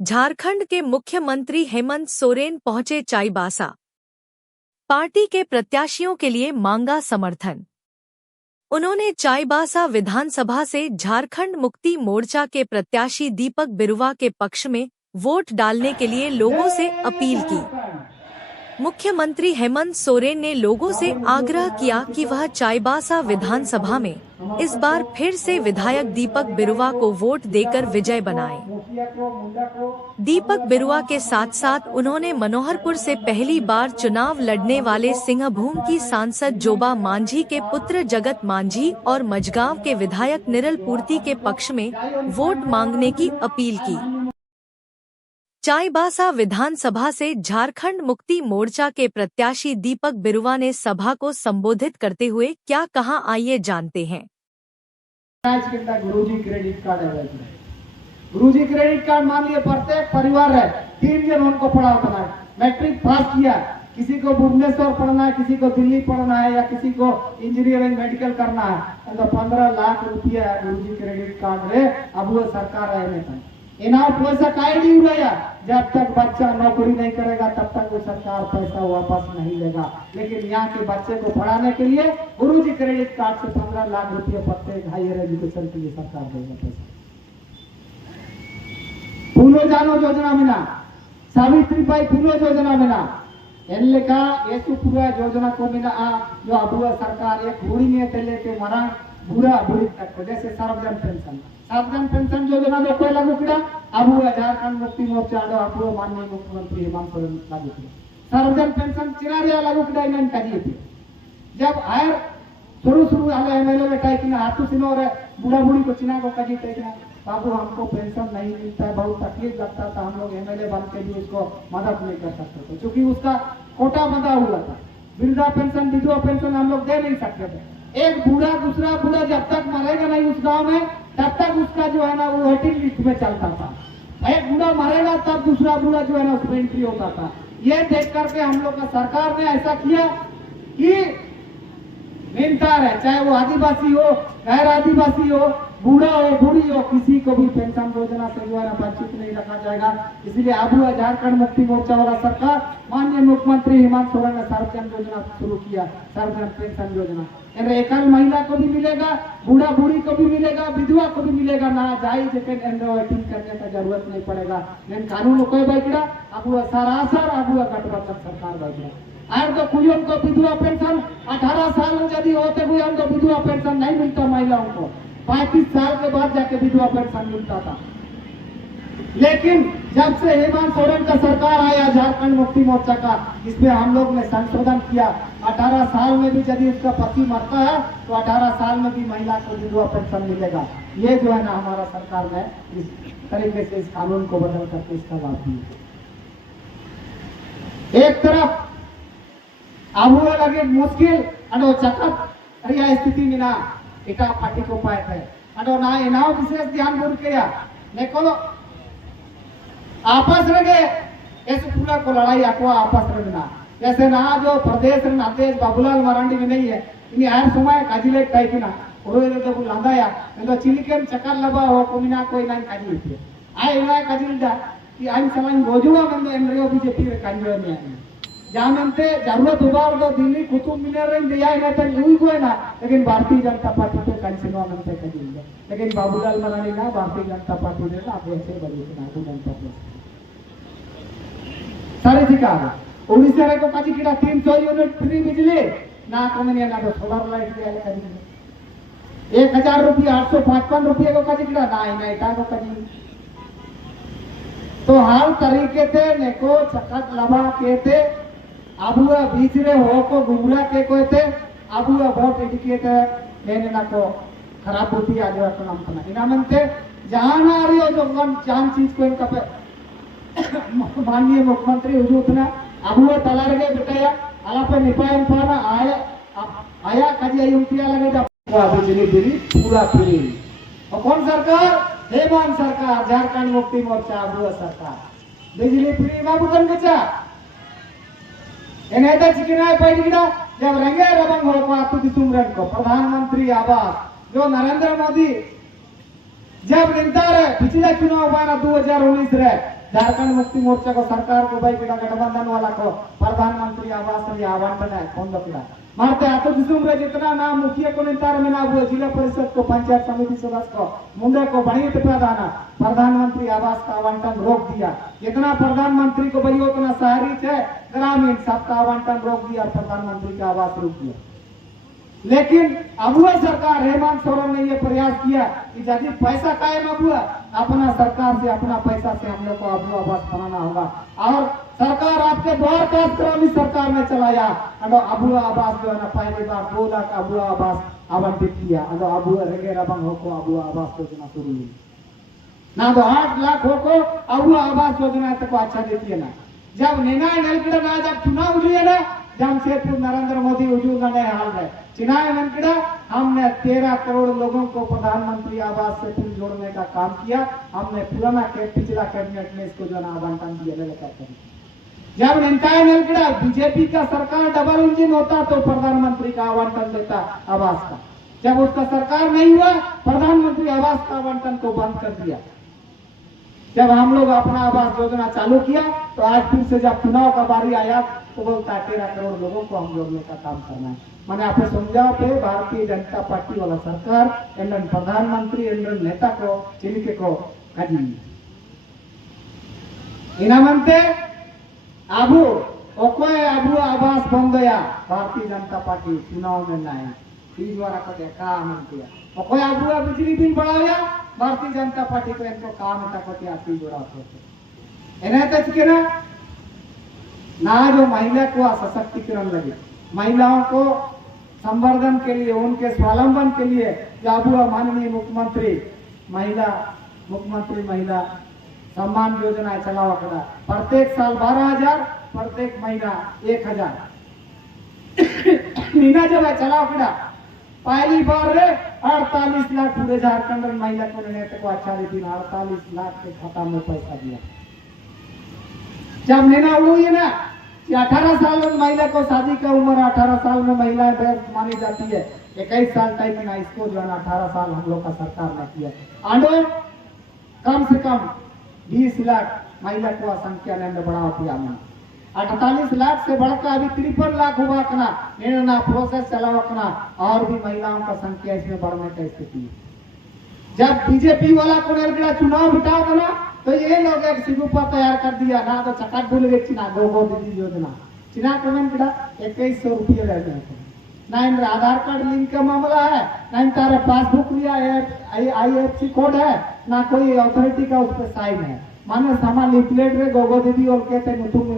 झारखंड के मुख्यमंत्री हेमंत सोरेन पहुंचे चाईबासा। पार्टी के प्रत्याशियों के लिए मांगा समर्थन। उन्होंने चाईबासा विधानसभा से झारखंड मुक्ति मोर्चा के प्रत्याशी दीपक बिरुवा के पक्ष में वोट डालने के लिए लोगों से अपील की। मुख्यमंत्री हेमंत सोरेन ने लोगों से आग्रह किया कि वह चाईबासा विधानसभा में इस बार फिर से विधायक दीपक बिरुवा को वोट देकर विजय बनाएं। दीपक बिरुवा के साथ साथ उन्होंने मनोहरपुर से पहली बार चुनाव लड़ने वाले सिंहभूम की सांसद जोबा मांझी के पुत्र जगत मांझी और मझगांव के विधायक निरल पूर्ति के पक्ष में वोट मांगने की अपील की। चाईबासा विधानसभा से झारखंड मुक्ति मोर्चा के प्रत्याशी दीपक बिरुवा ने सभा को संबोधित करते हुए क्या कहा, आइए जानते हैं। गुरुजी क्रेडिट कार्ड है। गुरुजी क्रेडिट कार्ड मान लिए प्रत्येक परिवार है 3 जन उनको पढ़ा होता है। मैट्रिक पास किया, किसी को भुवनेश्वर पढ़ना है, किसी को दिल्ली पढ़ना है या किसी को इंजीनियरिंग मेडिकल करना है, तो 15 लाख रुपया गुरुजी क्रेडिट कार्ड रे अब वो सरकार है इनाम पैसा काहे नहीं उड़ाया। जब तक बच्चा नौकरी नहीं करेगा तब तक वो सरकार पैसा वापस नहीं लेगा। लेकिन यहाँ के बच्चे को पढ़ाने के लिए गुरुजी क्रेडिट कार्ड से 15 लाख रुपये प्रत्येक हायर एजुकेशन के लिए सरकार देगा पैसा। फूलो जानो योजना मिला, सावित्रीबाई फूलो योजना मिला, एनलेका येसुपुरा योजना को मिला जो अब सरकार एक बूढ़ी में तेले के मरा बुरा बुरी तक जैसे सार्वजन पेंशन योजना में कोई लागू किया अब झारखंड मुक्ति मोर्चा अब माननीय मुख्यमंत्री हेमंत सोरेन लागू किया। सार्वजन पेंशन चिनारिया लागू किया इन कजिए थे जब आयर शुरू आले एमएलए में टाइक ना हाथू सिनो रे बूढ़ा बूढ़ी को चिना को कजी थे बाबू हमको पेंशन नहीं मिलता है, बहुत तकलीफ लगता था, हम लोग एमएलए बन के भी उसको मदद नहीं कर सकते थे क्योंकि उसका कोटा बंधा हुआ था। वृद्धा पेंशन विधवा पेंशन हम लोग दे नहीं सकते थे। एक बूढ़ा दूसरा बूढ़ा जब तक मरेगा नहीं उस गांव में तब तक उसका जो है ना वो वेटिंग लिस्ट में चलता था। एक बूढ़ा मरेगा तब दूसरा बूढ़ा जो है ना उसमें एंट्री होता था। ये देख करके हम लोग का सरकार ने ऐसा किया कि मेहनतार है, चाहे वो आदिवासी हो गैर आदिवासी हो बूढ़ा हो बूढ़ी हो, किसी को भी पेंशन योजना से जो है वंचित नहीं रखा जाएगा। इसलिए अब झारखंड मुक्ति मोर्चा वाला सरकार माननीय मुख्यमंत्री हेमंत सोरेन ने सार्वजन योजना शुरू किया, सार्वजन पेंशन योजना। एकल महिला को भी मिलेगा, बूढ़ा बूढ़ी को भी मिलेगा, विधवा को भी मिलेगा, ना जायज वेटिंग करने का जरूरत नहीं पड़ेगा। लेकिन कानून कोई बैठा अब सरासर अब गठबंधन सरकार बैठा आर तो कुछ को विधवा पेंशन 18 साल में यदि होते हुए हमको विधवा पेंशन नहीं मिलता, महिलाओं को 35 साल के बाद जाके विधवा पेंशन मिलता था। लेकिन जब से हेमंत सोरेन का सरकार आया झारखंड मुक्ति मोर्चा का, इसमें हम लोग ने संशोधन किया। 18 साल में भी यदि उसका पति मरता है तो 18 साल में भी महिला को विधवा पेंशन मिलेगा। ये जो है ना हमारा सरकार ने इस तरीके से इस कानून को बदल करके इसका लाभ दिया। एक तरफ अब लगे मुश्किल अनो चकत रिया स्थिति में ना एका पार्टी को पाए थे अनो ना इनाव विशेष ध्यान दूर किया देखो आपस रगे ऐसे पूरा को लड़ाई आपको आपस रखना जैसे ना जो प्रदेश अध्यक्ष बाबूलाल मरांडी में नहीं है इन हर समय काजिले टाइप ना और तो लांदाया तो चिलिकन चक्कर लबा हो कोमिना कोई ना काजी थे आए ना काजिलदा कि आइन समान गोजुआ में एनरियो बीजेपी रे कांजो ने जानते जरूरत उबार दो दिल्ली कुतुब मीनार रे दिया है तो यूं कोई ना, लेकिन भारतीय जनता पार्टी पे कंसिनवा मनते काजिले लेकिन बाबूलाल मरांडी ना भारतीय जनता पार्टी ने आप ऐसे बड़ी ना जनता पार्टी सारे ठिकाना ओडिशा रे को काजी किडा 300 यूनिट फ्री बिजली ना कमने ना तो सोलर लाइट दिया काजी 1000 रुपया 855 रुपये को काजी किडा ना इना इटा को काजी तो हर तरीके से neko चकत लबा कहते अबुआ बीच रे हो को गुमरा के कहते अबुआ बहुत एडिकेटेड लेने ना को खराब होती आज का नाम पना इना मनते जहां ना रियो जो जान चीज को इनका पे माननीय मुख्यमंत्री हुजूर ना अबुआ तलार के बेटया आला पे निपायन पाना आया काजी आयुतिया लगे जब बिजली बिल पूरा फ्री और कौन सरकार हेमंत सरकार झारखंड मुक्ति मोर्चा अबुआ सरकार बिजली फ्री बाबू कन बचा एनेता चिकना पैडिना जब रंगे रबंग हो को आतु दिसुमरन को प्रधानमंत्री आवास जो नरेंद्र मोदी जब निर्धार पिछले चुनाव बार 2019 रे झारखंड मुक्ति मोर्चा को सरकार को भाई किड़ा गठबंधन वाला को प्रधानमंत्री आवास रे आवंटन है कौन दकिड़ा मारते आतो दिसुम रे जितना नाम मुखिया को निर्धार में ना हुआ जिला परिषद को पंचायत समिति सदस्य को मुंडे को बड़ी प्रधान प्रधानमंत्री आवास का आवंटन रोक दिया। जितना प्रधानमंत्री को भाई उतना शहरी थे ग्रामीण सबका आवंटन रोक दिया, प्रधानमंत्री का आवास रोक दिया। लेकिन अब वह सरकार हेमंत सोरेन ने यह प्रयास किया कि यदि पैसा कायम अब हुआ अपना सरकार से अपना पैसा से हम लोग को अबू आवास बनाना होगा और सरकार आपके द्वार कार्यक्रम इस सरकार ने चलाया। अबू आवास जो है ना पहली बार 2 लाख अबू आवास आवंटित किया। अबू रेगे रबंग हो को अबू आवास योजना शुरू हुई ना, तो 8 लाख हो को अबू आवास योजना तक को अच्छा देती है ना। जब निर्णय नलकिड़ा ना जब चुनाव हुई है ना जमशेदपुर नरेंद्र मोदी वजूद नए हाल में चुनाव नलकिड़ा हमने 13 करोड़ लोगों को प्रधानमंत्री आवास से फिर जोड़ने का काम किया। हमने पुराना पिछला कैबिनेट में इसको जो आवंटन दिया लगातार। जब निकाय नलकिड़ा बीजेपी का सरकार डबल इंजन होता तो प्रधानमंत्री का आवंटन देता आवास का। जब उसका सरकार नहीं हुआ प्रधानमंत्री आवास का आवंटन को बंद कर दिया। जब हम लोग अपना आवास योजना चालू किया तो आज फिर से जब चुनाव का बारी आया तो बोलता 13 करोड़ लोगों को हम जोड़ने का काम करना है। मैंने आपने समझाओ पे भारतीय जनता पार्टी वाला सरकार एंड प्रधानमंत्री एंड नेता को चिलिके को कजी इनामंते अबू ओकोय अबू आवास बंद गया भारतीय जनता पार्टी चुनाव में नहीं तीज वाला को देखा हमन किया ओकोय अबू बिजली बिल बढ़ाया भारतीय जनता पार्टी को इनको काम था को तीज जोड़ा होते इन्हें तक के ना जो महिला को सशक्तिकरण लगे महिलाओं को संवर्धन के लिए उनके स्वावलंबन के लिए जाबू माननीय मुख्यमंत्री महिला सम्मान योजना चलावा करा। प्रत्येक साल 12,000 प्रत्येक महीना 1,000 मीना जब चलावा करा पहली बार रे 48 लाख पूरे झारखंड में महिला को नेता को अच्छा दिन 48 लाख के खाता में पैसा दिया। जब निर्णय हुई ना कि 18 साल में महिला को शादी का उम्र 18 साल में महिला मानी जाती है 21 साल तक ना इसको जो है 18 साल हम लोग का सरकार ने किया। आंडो कम से कम 20 लाख महिला को संख्या ने बढ़ावा दिया। 48 लाख से बढ़कर अभी 53 लाख हुआ कना निर्णय प्रोसेस चलावा कना और भी महिलाओं का संख्या इसमें बढ़ने का स्थिति है। जब बीजेपी वाला को नलकिड़ा चुनाव बिठा देना तो ये लोग एक सिगुपा तैयार कर दिया ना तो चकाट बोले चिना गो दीदी योजना चिना कमेंट किड़ा 2100 रुपये रह गए ना इन आधार कार्ड लिंक का मामला है ना इन तारा पासबुक लिया IFSC कोड है ना कोई अथॉरिटी का उस पर साइन है माने सामान लिपलेट रे गोगो दीदी और कहते हैं तुम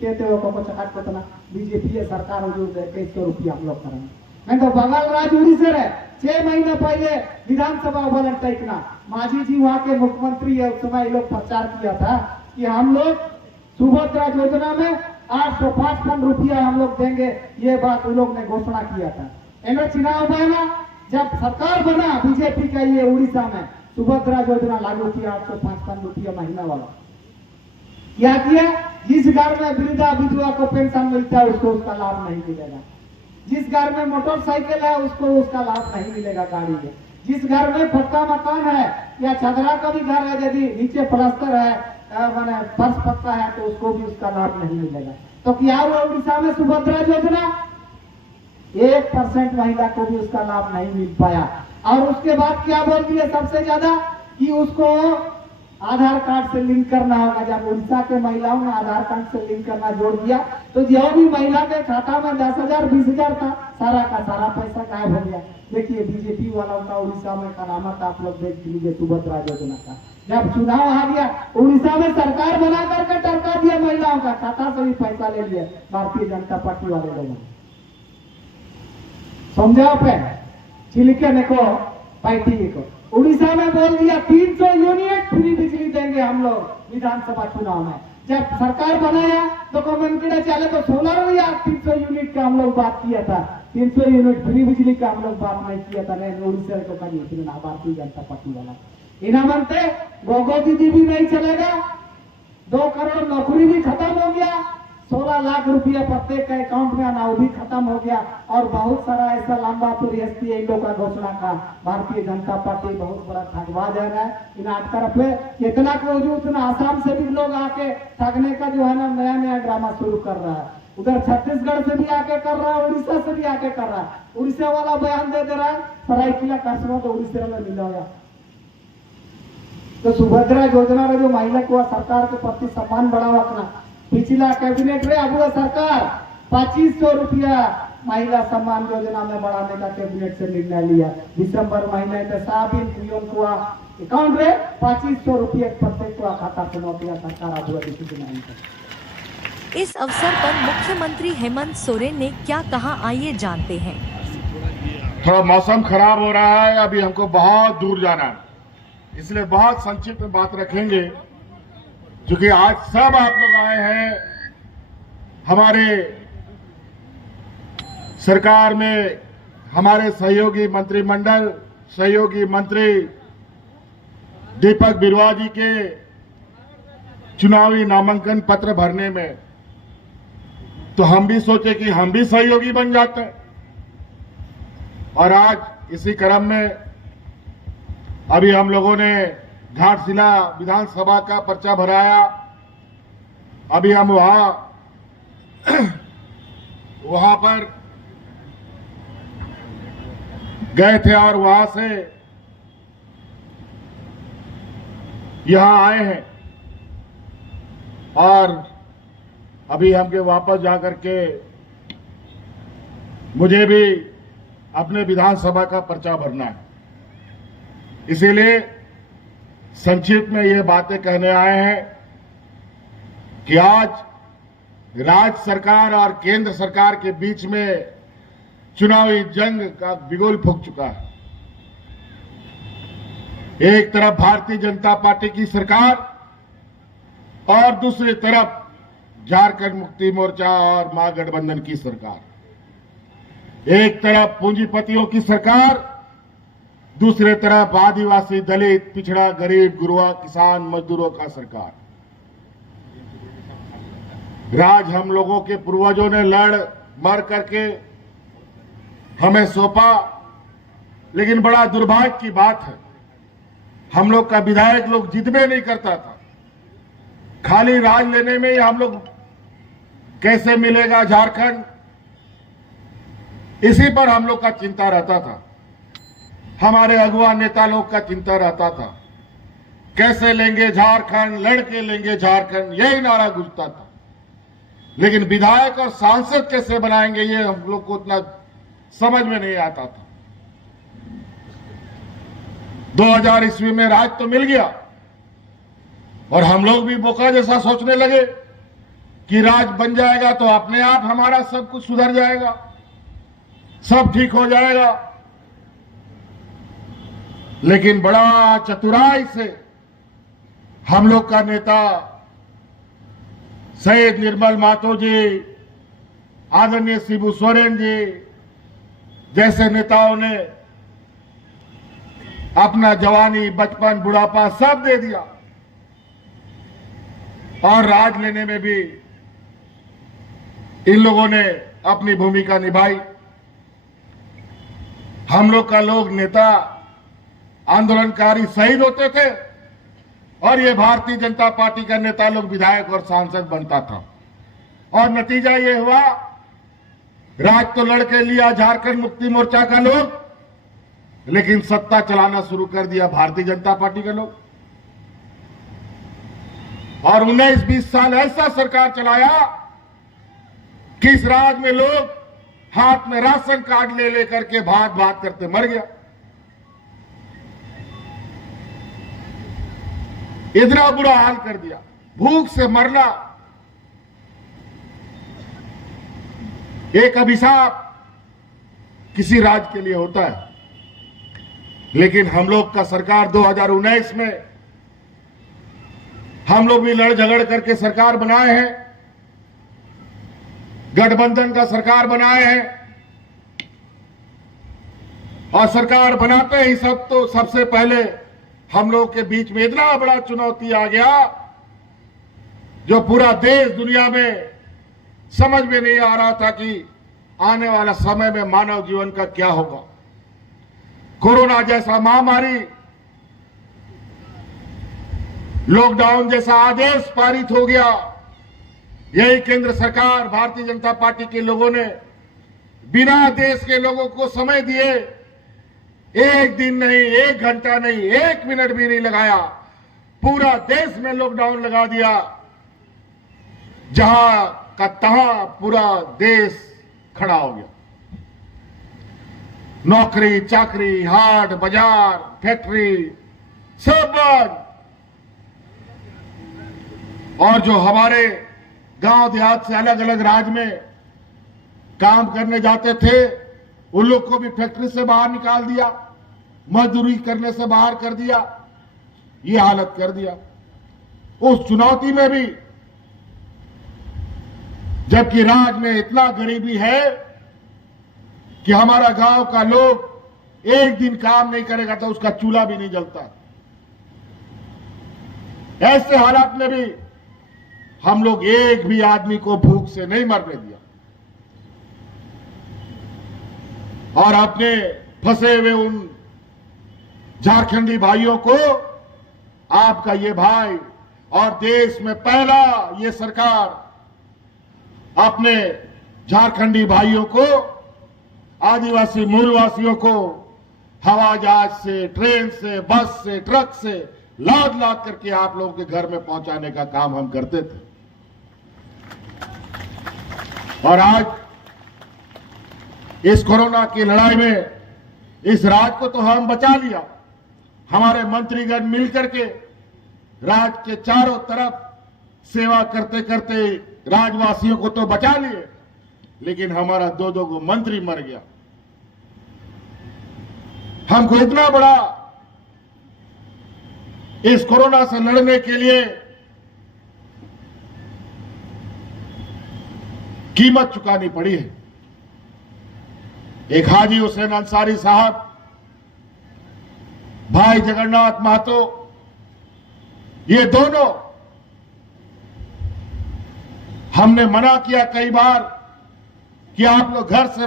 कहते हो को चकाट को तना बीजेपी सरकार हुजूर 2100 रुपया हम लोग करेंगे। मैं तो बगल राज्य उड़ीसा है 6 महीने पहले विधानसभा वॉलंटियर ना मांझी जी वहां के मुख्यमंत्री है उस समय लोग प्रचार किया था कि हम लोग सुभद्रा योजना में 855 रुपया हम लोग देंगे। ये बात उन लोग ने घोषणा किया था। इन्होंने चुनाव बना जब सरकार बना बीजेपी का ये उड़ीसा में सुभद्रा योजना लागू किया 855 रुपया महीना वाला। क्या किया जिस घर में वृद्धा विधवा को पेंशन मिलता है उसको उसका लाभ नहीं मिलेगा। जिस घर में मोटरसाइकिल है उसको उसका लाभ नहीं मिलेगा गाड़ी में। जिस घर में पक्का मकान है या छदरा का भी घर है यदि नीचे प्लास्टर है माने फर्श पक्का है तो उसको भी उसका लाभ नहीं मिलेगा। तो क्या हुआ उड़ीसा में सुभद्रा योजना 1% महिला को भी उसका लाभ नहीं मिल पाया। और उसके बाद क्या बोल दिया सबसे ज्यादा कि उसको आधार कार्ड से लिंक करना होगा। जब उड़ीसा के महिलाओं ने आधार कार्ड से लिंक करना जोड़ दिया तो जो भी महिला के खाता में 10,000 20,000 था सारा का सारा पैसा गायब हो गया। देखिए बीजेपी वालों का उड़ीसा में करामत आप लोग देख लीजिए सुभद्रा योजना का। जब चुनाव आ गया उड़ीसा में सरकार बना करके टरका दिया महिलाओं का खाता से भी पैसा ले लिया भारतीय जनता पार्टी वाले लोगों ने। समझाओ पे चिलिके ने को पार्टी को उड़ीसा में बोल दिया 300 यूनिट फ्री बिजली देंगे हम लोग विधानसभा चुनाव में। जब सरकार बनाया तो कमेंट चले तो सोलर या 300 यूनिट का हम लोग बात किया था। 300 यूनिट फ्री बिजली का हम लोग बात नहीं किया था। नहीं उड़ीसा को कहीं भारतीय जनता पार्टी वाला इना मानते गोगो दीदी भी नहीं चलेगा। 2 करोड़ नौकरी भी खत्म हो गया। 16 लाख रुपया प्रत्येक के अकाउंट में आना, वो भी खत्म हो गया। और बहुत सारा ऐसा लंबा एसपी इन लोग का घोषणा का भारतीय जनता पार्टी बहुत बड़ा ठगवा जा रहा है। इन 8 तरफ पे इतना को उतना आसाम से भी लोग आके ठगने का जो है ना नया नया ड्रामा शुरू कर रहा है। उधर छत्तीसगढ़ से भी आके कर रहा है, उड़ीसा से भी आके कर रहा है। उड़ीसा वाला बयान दे रहा है सरायकेला कसबा तो उड़ीसा में मिला हुआ। तो सुभद्रा योजना रे जो महिला को सरकार के प्रति सम्मान बढ़ावा रखना। पिछला कैबिनेट रे अब सरकार 2500 रुपया महिला सम्मान योजना में बढ़ाने का कैबिनेट से निर्णय लिया। दिसंबर महीने में साबिन पीएम को अकाउंट रे 2500 रुपया प्रत्येक को खाता से नौकरियां सरकार अब डिसीजन नहीं कर। इस अवसर पर मुख्यमंत्री हेमंत सोरेन ने क्या कहा, आइए जानते हैं। थोड़ा मौसम खराब हो रहा है, अभी हमको बहुत दूर जाना है, इसलिए बहुत संक्षिप्त में बात रखेंगे। क्योंकि आज सब आप लोग आए हैं हमारे सरकार में, हमारे सहयोगी मंत्रिमंडल सहयोगी मंत्री दीपक बिरुवा जी के चुनावी नामांकन पत्र भरने में, तो हम भी सोचे कि हम भी सहयोगी बन जाते हैं। और आज इसी क्रम में अभी हम लोगों ने घाटशिला विधानसभा का पर्चा भराया। अभी हम वहां पर गए थे और वहां से यहां आए हैं। और अभी हमके वापस जाकर के मुझे भी अपने विधानसभा का पर्चा भरना है। इसीलिए संक्षिप्त में ये बातें कहने आए हैं कि आज राज्य सरकार और केंद्र सरकार के बीच में चुनावी जंग का बिगुल फूंक चुका है। एक तरफ भारतीय जनता पार्टी की सरकार और दूसरी तरफ झारखंड मुक्ति मोर्चा और महागठबंधन की सरकार। एक तरफ पूंजीपतियों की सरकार, दूसरे तरफ आदिवासी दलित पिछड़ा गरीब गुरुआ किसान मजदूरों का सरकार। राज हम लोगों के पूर्वजों ने लड़ मर करके हमें सौंपा, लेकिन बड़ा दुर्भाग्य की बात है हम लोग का विधायक लोग जिद में नहीं करता था। खाली राज लेने में ही हम लोग कैसे मिलेगा झारखंड, इसी पर हम लोग का चिंता रहता था। हमारे अगुआ नेता लोग का चिंता रहता था, कैसे लेंगे झारखंड, लड़के लेंगे झारखंड, यही नारा गूंजता था। लेकिन विधायक और सांसद कैसे बनाएंगे ये हम लोग को उतना समझ में नहीं आता था। 2000 ईस्वी में राज तो मिल गया और हम लोग भी बोका जैसा सोचने लगे कि राज बन जाएगा तो अपने आप हमारा सब कुछ सुधर जाएगा, सब ठीक हो जाएगा। लेकिन बड़ा चतुराई से हम लोग का नेता शहीद निर्मल महतो जी, आदरणीय शिबू सोरेन जी जैसे नेताओं ने अपना जवानी बचपन बुढ़ापा सब दे दिया और राज लेने में भी इन लोगों ने अपनी भूमिका निभाई। हम लोग का लोग नेता आंदोलनकारी शहीद होते थे और ये भारतीय जनता पार्टी का नेता लोग विधायक और सांसद बनता था। और नतीजा ये हुआ, राज तो लड़के लिया झारखंड मुक्ति मोर्चा का लोग, लेकिन सत्ता चलाना शुरू कर दिया भारतीय जनता पार्टी के लोग। और 19-20 साल ऐसा सरकार चलाया कि इस राज में लोग हाथ में राशन कार्ड ले लेकर के भाग भाग करते मर गया। इतना बुरा हाल कर दिया, भूख से मरना एक अभिशाप किसी राज्य के लिए होता है। लेकिन हम लोग का सरकार 2019 में हम लोग भी लड़ झगड़ करके सरकार बनाए हैं, गठबंधन का सरकार बनाए हैं। और सरकार बनाते ही सबसे पहले हम लोग के बीच में इतना बड़ा चुनौती आ गया जो पूरा देश दुनिया में समझ में नहीं आ रहा था कि आने वाला समय में मानव जीवन का क्या होगा। कोरोना जैसा महामारी, लॉकडाउन जैसा आदेश पारित हो गया। यही केंद्र सरकार, भारतीय जनता पार्टी के लोगों ने बिना देश के लोगों को समय दिए, एक दिन नहीं, एक घंटा नहीं, एक मिनट भी नहीं लगाया, पूरा देश में लॉकडाउन लगा दिया। जहां का तहां पूरा देश खड़ा हो गया। नौकरी चाकरी, हाट बाजार, फैक्ट्री सब बंद। और जो हमारे गांव देहात से अलग अलग राज्य में काम करने जाते थे, उन लोग को भी फैक्ट्री से बाहर निकाल दिया, मजदूरी करने से बाहर कर दिया, ये हालत कर दिया। उस चुनौती में भी, जबकि राज्य में इतना गरीबी है कि हमारा गांव का लोग एक दिन काम नहीं करेगा तो उसका चूल्हा भी नहीं जलता। ऐसे हालात में भी हम लोग एक भी आदमी को भूख से नहीं मरने दिया और अपने फंसे हुए उन झारखंडी भाइयों को, आपका ये भाई और देश में पहला ये सरकार अपने झारखंडी भाइयों को, आदिवासी मूलवासियों को हवाई जहाज से, ट्रेन से, बस से, ट्रक से लाद लाद करके आप लोगों के घर में पहुंचाने का काम हम करते थे। और आज इस कोरोना की लड़ाई में इस राज्य को तो हम बचा लिया। हमारे मंत्रीगण मिलकर के राज्य के चारों तरफ सेवा करते करते राज्यवासियों को तो बचा लिए, लेकिन हमारा दो गो मंत्री मर गया। हमको इतना बड़ा इस कोरोना से लड़ने के लिए कीमत चुकानी पड़ी है। एक हाजी हुसैन अंसारी साहब, भाई जगन्नाथ महतो, ये दोनों, हमने मना किया कई बार कि आप लोग घर से